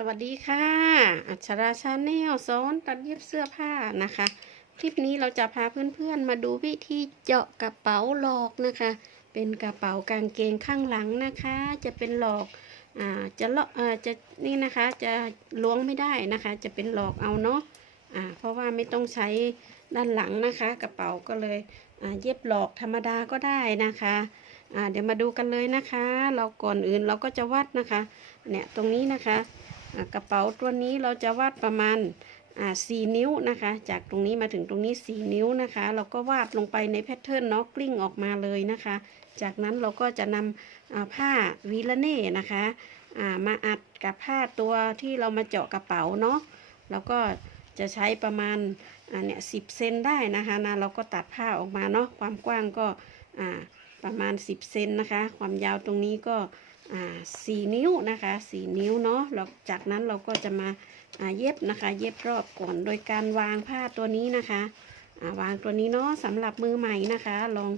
สวัสดีค่ะ อัชราชาแนลสอนตัดเย็บเสื้อผ้านะคะ คลิปนี้เราจะพาเพื่อนๆมาดูวิธีเจาะกระเป๋าหลอกนะคะ เป็นกระเป๋ากางเกงข้างหลังนะคะ จะเป็นหลอกอ่าจะเลาะอ่าจะนี่นะคะจะล้วงไม่ได้นะคะ จะเป็นหลอกเอาเนาะอ่าเพราะว่าไม่ต้องใช้ด้านหลังนะคะ กระเป๋าก็เลยอ่าเย็บหลอกธรรมดาก็ได้นะคะอ่าเดี๋ยวมาดูกันเลยนะคะ เราก่อนอื่นเราก็จะวัดนะคะเนี่ยตรงนี้นะคะ กระเป๋าตัวนี้เราจะวาดประมาณสี่นิ้วนะคะ จากตรงนี้มาถึงตรงนี้สี่นิ้วนะคะ เราก็วาดลงไปในแพทเทิร์นเนาะกลิ้งออกมาเลยนะคะ จากนั้นเราก็จะนำอ่าผ้าวีลาเน่นะคะามาอัดกับผ้าตัวที่เรามาเจาะกระเป๋าเนาะแล้วก็จะใช้ประมาณเนี่ยสิบเซนได้นะคะนะเราก็ตัดผ้าออกมาเนาะความกว้างก็ประมาณ 10 เซนนะคะ ความยาวตรงนี้ก็ สี่นิ้วนะคะสี่นิ้วเนาะแล้วจากนั้นเราก็จะมาเย็บนะคะ เย็บรอบก่อนโดยการวางผ้าตัวนี้นะคะาวางตัวนี้เนาะสำหรับมือใหม่นะคะ ลอง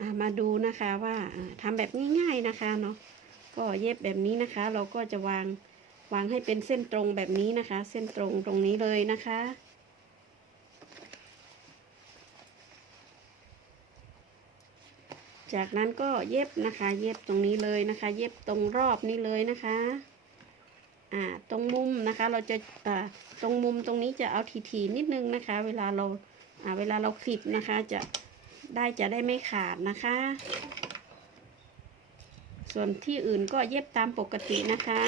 อามาดูนะคะว่าอ่าทำแบบง่ายๆนะคะเนาะก็เย็บแบบนี้นะคะ เราก็จะวางวางให้เป็นเส้นตรงแบบนี้นะคะ เส้นตรงตรงนี้เลยนะคะ จากนั้นก็เย็บนะคะ เย็บตรงนี้เลยนะคะ เย็บตรงรอบนี้เลยนะคะ อ่า ตรงมุมนะคะ เราจะ อ่า ตรงมุมตรงนี้จะเอาทีๆนิดนึงนะคะ เวลาเรา อ่า เวลาเราคลิปนะคะ จะได้จะได้ไม่ขาดนะคะ ส่วนที่อื่นก็เย็บตามปกตินะคะ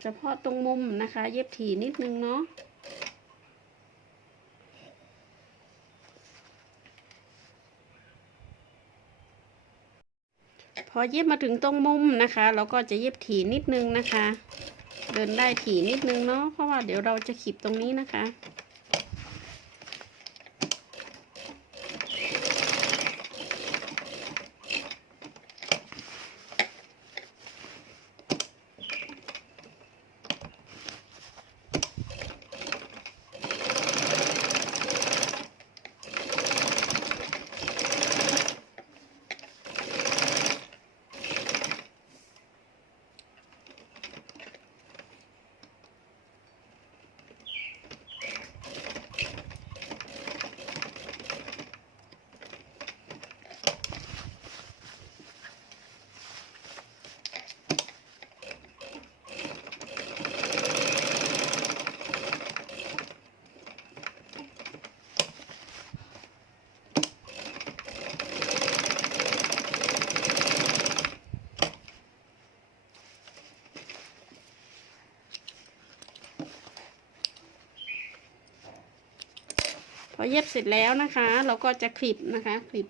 เฉพาะตรงมุมนะคะ เย็บถี่นิดนึงเนาะ อเย็บมาถึงตรงมุมนะคะ เราก็จะเย็บถี่นิดนึงนะคะ เดินได้ถี่นิดนึงเนาะเพราะว่าเดี๋ยวเราจะขีดตรงนี้นะคะ เย็บเสร็จแล้วนะคะ เราก็จะคลิปนะคะคลิป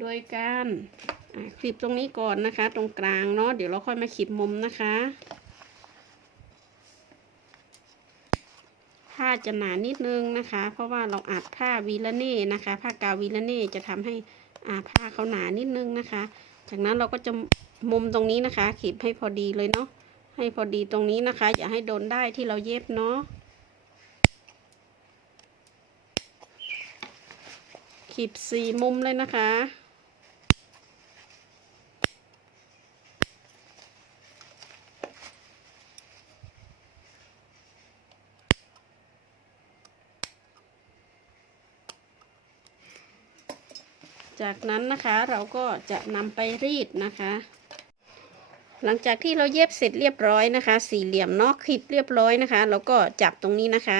โดยการคลิปตรงนี้ก่อนนะคะ ตรงกลางเนาะเดี๋ยวเราค่อยมาคลิปมุมนะคะผ้าจะหนานิดนึงนะคะ เพราะว่าเราอัดผ้าวีลเน่นะคะ ผ้ากาววีลเน่จะทำให้อ่าผ้าเขาหนานิดนึงนะคะ จากนั้นเราก็จะมุมตรงนี้นะคะขีดให้พอดีเลยเนาะให้พอดีตรงนี้นะคะ อย่าให้โดนได้ที่เราเย็บเนาะ ขีดสี่มุมเลยนะคะ จากนั้นนะคะเราก็จะนำไปรีดนะคะ หลังจากที่เราเย็บเสร็จเรียบร้อยนะคะ สี่เหลี่ยมเนอกคลิปเรียบร้อยนะคะ เราก็จับตรงนี้นะคะ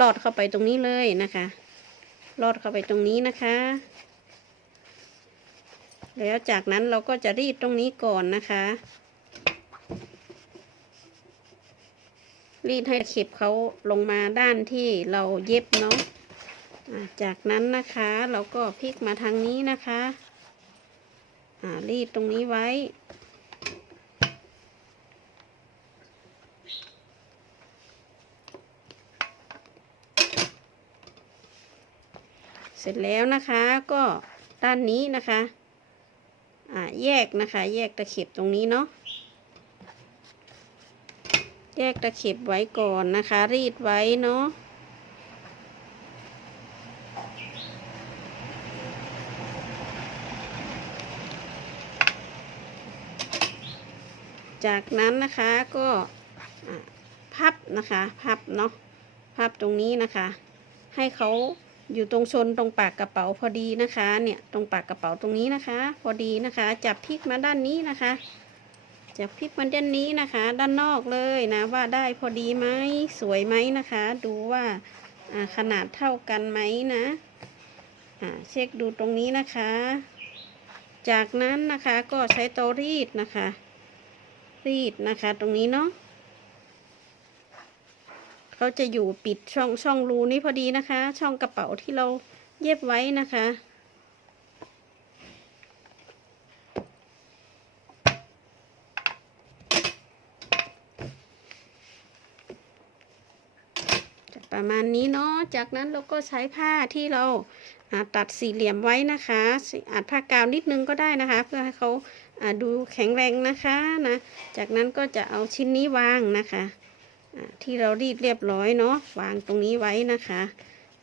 ลอดเข้าไปตรงนี้เลยนะคะ ลอดเข้าไปตรงนี้นะคะ แล้วจากนั้นเราก็จะรีดตรงนี้ก่อนนะคะ รีดให้เข็บเขาลงมาด้านที่เราเย็บเนาะจากนั้นนะคะเราก็พลิกมาทางนี้นะคะอ่ารีดตรงนี้ไว้ ร็จแล้วนะคะก็ด้านนี้นะคะอ่าแยกนะคะ แยกตะเข็บตรงนี้เนาะแยกตะเข็บไว้ก่อนนะคะ รีดไว้เนาะจากนั้นนะคะก็พับนะคะ พับเนาะพับตรงนี้นะคะ ให้เขา อยู่ตรงชนตรงปากกระเป๋าพอดีนะคะ เนี่ยตรงปากกระเป๋าตรงนี้นะคะ พอดีนะคะ จับพลิกมาด้านนี้นะคะ จับพลิกมาด้านนี้นะคะ ด้านนอกเลยนะว่าได้พอดีไหมสวยไหมนะคะ ดูว่าขนาดเท่ากันไหมนะเช็คดูตรงนี้นะคะ จากนั้นนะคะก็ใช้เตรีดนะคะ รีดนะคะตรงนี้เนาะ เขาจะอยู่ปิดช่องช่องรูนี้พอดีนะคะ ช่องกระเป๋าที่เราเย็บไว้นะคะจะประมาณนี้เนาะจากนั้นเราก็ใช้ผ้าที่เราอาตัดสี่เหลี่ยมไว้นะคะอาจผ้ากาวนิดนึงก็ได้นะคะ เพื่อให้เขาาดูแข็งแรงนะคะนะ จากนั้นก็จะเอาชิ้นนี้วางนะคะ ที่เรารีดเรียบร้อยเนาะวางตรงนี้ไว้นะคะ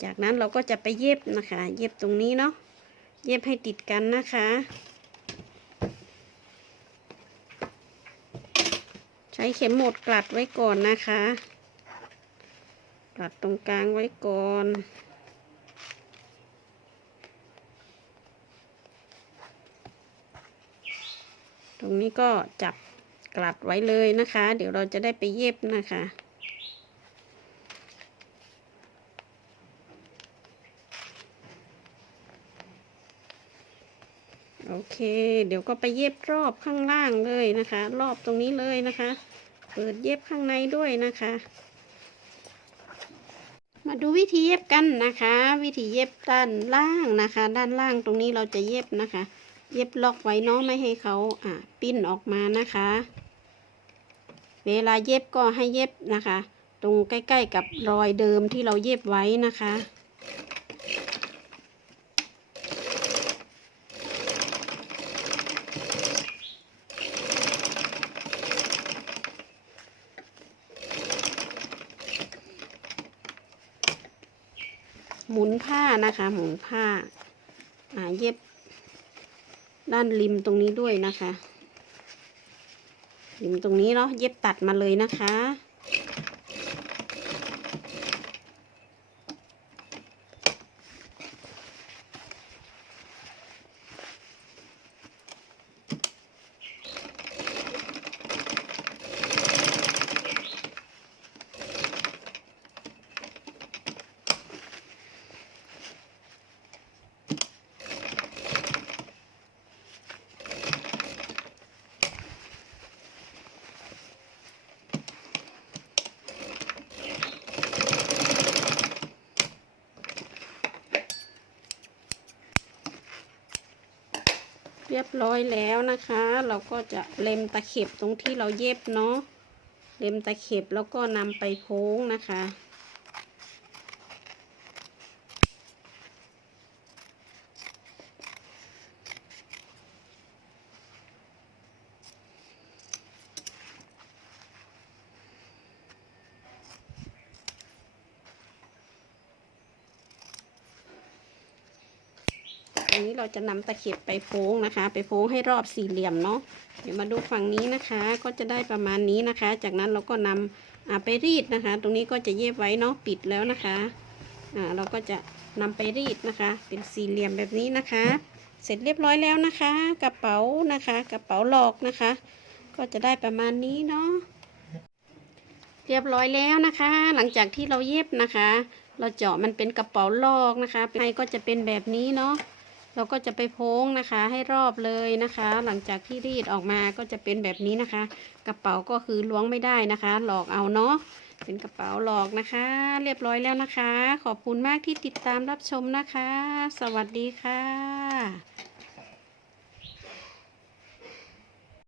จากนั้นเราก็จะไปเย็บนะคะ เย็บตรงนี้เนาะเย็บให้ติดกันนะคะ ใช้เข็มหมดกลัดไว้ก่อนนะคะ กลัดตรงกลางไว้ก่อนตรงนี้ก็จับกลัดไว้เลยนะคะ เดี๋ยวเราจะได้ไปเย็บนะคะ โอเค เดี๋ยวก็ไปเย็บรอบข้างล่างเลยนะคะ รอบตรงนี้เลยนะคะ เปิดเย็บข้างในด้วยนะคะ มาดูวิธีเย็บกันนะคะ วิธีเย็บด้านล่างนะคะ ด้านล่างตรงนี้เราจะเย็บนะคะ เย็บล็อกไว้เนาะไม่ให้เขาอะปิ้นออกมานะคะ เวลาเย็บก็ให้เย็บนะคะ ตรงใกล้ ๆ กับรอยเดิมที่เราเย็บไว้นะคะ ผ้านะคะ หมุนผ้าอ่าเย็บ ด้านริมตรงนี้ด้วยนะคะริมตรงนี้เนาะเย็บตัดมาเลยนะคะ เรียบร้อยแล้วนะคะ เราก็จะเล็มตะเข็บตรงที่เราเย็บเนาะเล็มตะเข็บแล้วก็นำไปโค้งนะคะ อันนี้เราจะนำตะเข็บไปโพ้งนะคะ ไปโพ้งให้รอบสี่เหลี่ยมเนาะเดี๋ยวมาดูฝั่งนี้นะคะ ก็จะได้ประมาณนี้นะคะ จากนั้นเราก็นำอ่าไปรีดนะคะ ตรงนี้ก็จะเย็บไว้เนาะปิดแล้วนะคะอ่าเราก็จะนำไปรีดนะคะ เป็นสี่เหลี่ยมแบบนี้นะคะ เสร็จเรียบร้อยแล้วนะคะ กระเป๋านะคะ กระเป๋าหลอกนะคะ ก็จะได้ประมาณนี้เนาะเรียบร้อยแล้วนะคะ หลังจากที่เราเย็บนะคะ เราเจาะมันเป็นกระเป๋าลอกนะคะภายก็จะเป็นแบบนี้เนาะ เราก็จะไปโพ้งนะคะให้รอบเลยนะคะ หลังจากที่รีดออกมาก็จะเป็นแบบนี้นะคะ กระเป๋าก็คือล้วงไม่ได้นะคะ หลอกเอาเนาะเป็นกระเป๋าหลอกนะคะ เรียบร้อยแล้วนะคะ ขอบคุณมากที่ติดตามรับชมนะคะ สวัสดีค่ะ